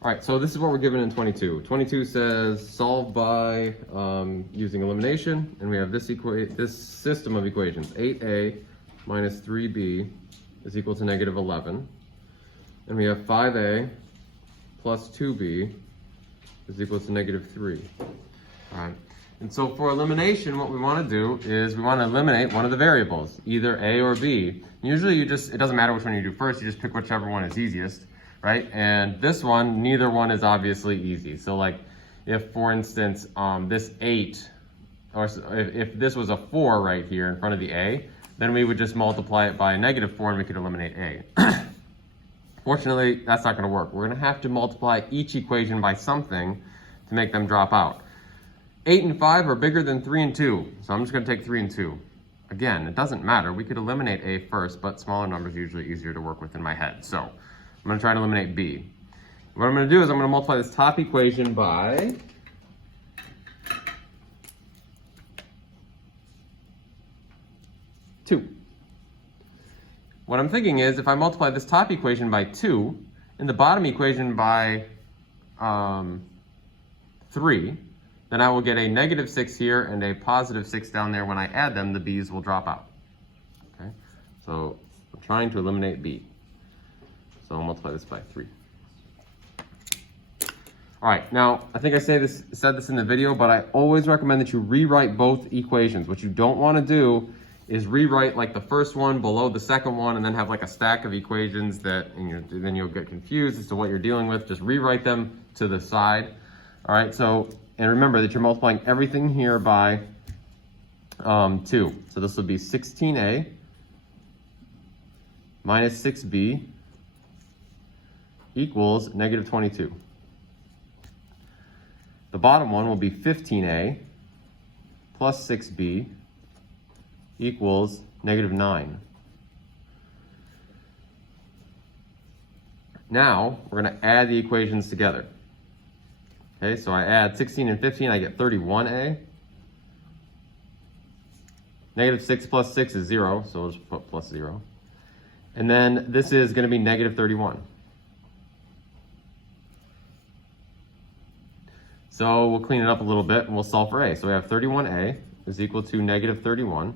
All right, so this is what we're given in 22. 22 says solve by using elimination, and we have this system of equations. 8a minus 3b is equal to negative 11. And we have 5a plus 2b is equal to negative 3. All right. And so for elimination, what we want to do is we want to eliminate one of the variables, either a or b. Usually it doesn't matter which one you do first, you just pick whichever one is easiest, right? And this one, neither one is obviously easy. So like if, for instance, this 8, or if this was a 4 right here in front of the a, then we would just multiply it by a negative 4 and we could eliminate a. Fortunately, that's not going to work. We're going to have to multiply each equation by something to make them drop out. 8 and 5 are bigger than 3 and 2, so I'm just going to take 3 and 2. Again, it doesn't matter. We could eliminate a first, but smaller numbers are usually easier to work with in my head. So I'm going to try to eliminate b. What I'm going to do is I'm going to multiply this top equation by 2. What I'm thinking is if I multiply this top equation by 2 and the bottom equation by 3, then I will get a negative 6 here and a positive 6 down there. When I add them, the b's will drop out. Okay, so I'm trying to eliminate b. So I'll multiply this by 3. All right, now I think I said this in the video, but I always recommend that you rewrite both equations. What you don't want to do is rewrite like the first one below the second one and then have like a stack of equations that then you'll get confused as to what you're dealing with. Just rewrite them to the side. All right, so, and remember that you're multiplying everything here by 2. So this will be 16a minus 6b equals negative 22. The bottom one will be 15a plus 6b equals negative 9. Now, we're going to add the equations together. Okay, so I add 16 and 15, I get 31a. Negative 6 plus 6 is 0, so we'll just put plus 0. And then this is going to be negative 31. So we'll clean it up a little bit and we'll solve for a. So we have 31a is equal to negative 31.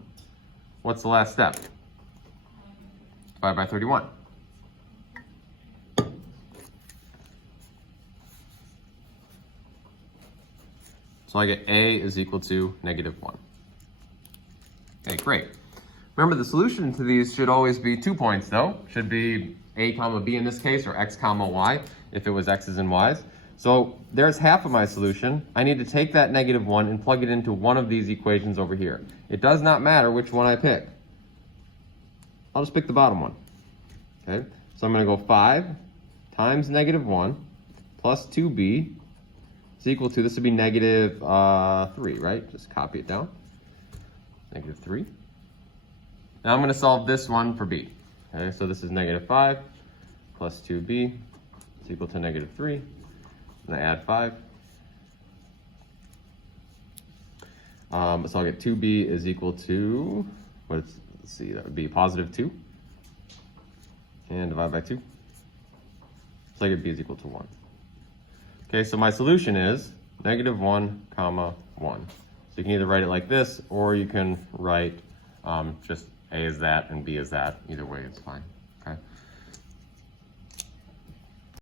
What's the last step? Divide by 31. So I get a is equal to negative 1. Okay, great. Remember, the solution to these should always be 2 points, though. Should be a comma b in this case, or x comma y if it was x's and y's. So there's half of my solution. I need to take that negative 1 and plug it into one of these equations over here. It does not matter which one I pick. I'll just pick the bottom one. Okay, so I'm going to go 5 times negative 1 plus 2b is equal to, this would be negative 3, right? Just copy it down. Negative 3. Now I'm going to solve this one for b. Okay, so this is negative 5 plus 2b is equal to negative 3. And I add 5. So I'll get 2b is equal to, let's see, that would be positive 2. And divide by 2. So I get b is equal to 1. Okay, so my solution is negative 1 comma 1. So you can either write it like this, or you can write just a is that and b is that. Either way, it's fine.